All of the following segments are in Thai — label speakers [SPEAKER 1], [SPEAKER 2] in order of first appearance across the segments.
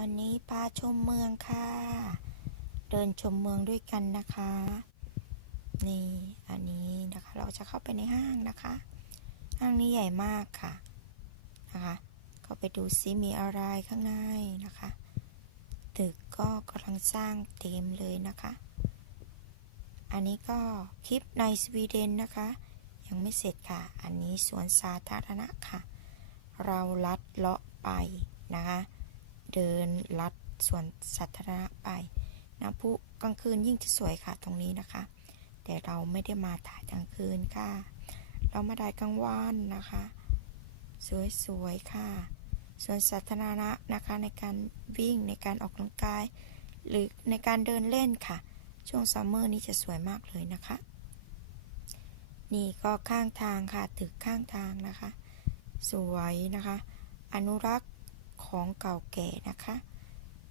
[SPEAKER 1] วันนี้พาชมเมืองค่ะ เดินชมเมืองด้วยกันนะคะ นี่อันนี้นะคะ เราจะเข้าไปในห้างนะคะ ห้างนี้ใหญ่มากค่ะนะคะก็ไปดูซิมีอะไรข้างในนะคะ ตึกก็กำลังสร้างเต็มเลยนะคะ อันนี้ก็คลิปในสวีเดนนะคะ ยังไม่เสร็จค่ะ อันนี้สวนสาธารณะค่ะ เราลัดเลาะไปนะคะ เดินลัดสวนสาธารณะไปน้ำพุกลางคืนยิ่งจะสวยค่ะตรงนี้นะคะ แต่เราไม่ได้มาถ่ายกลางคืนค่ะ เรามาถ่ายกลางวันนะคะ สวยๆค่ะสวนสาธารณะนะคะในการวิ่งในการออกกำลังกาย หรือในการเดินเล่นค่ะ ช่วงซัมเมอร์นี้จะสวยมากเลยนะคะ นี่ก็ข้างทางค่ะตึกข้างทางนะคะ สวยนะคะ อนุรักษ์ ของเก่าแก่นะคะ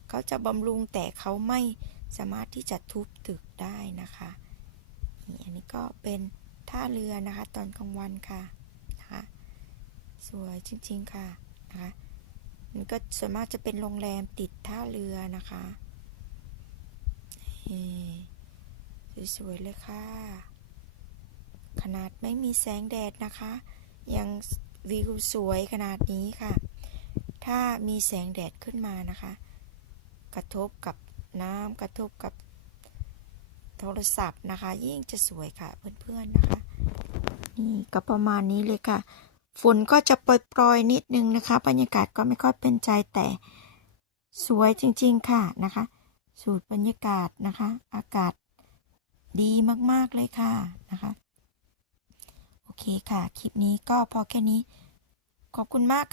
[SPEAKER 1] เขาจะบำรุงแต่เขาไม่สามารถที่จะทุบตึกได้นะคะนี่อันนี้ก็เป็นท่าเรือนะคะ ตอนกลางวันค่ะนะคะ สวยจริงๆค่ะนะคะมันก็ส่วนมากจะเป็นโรงแรมติดท่าเรือนะคะนี่สวยๆเลยค่ะ ขนาดไม่มีแสงแดดนะคะ ยังวิวสวยขนาดนี้ค่ะ ถ้ามีแสงแดดขึ้นมานะคะ กระทบกับน้ำกระทบกับโทรศัพท์นะคะ ยิ่งจะสวยค่ะเพื่อนๆนะคะนี่ก็ประมาณนี้เลยค่ะ ฝนก็จะปล่อยๆนิดนึงนะคะ บรรยากาศก็ไม่ค่อยเป็นใจแต่สวยจริงๆค่ะนะคะ สูตรบรรยากาศนะคะ อากาศดีมากๆเลยค่ะนะคะ โอเคค่ะ คลิปนี้ก็พอแค่นี้ ขอบคุณมากค่ะ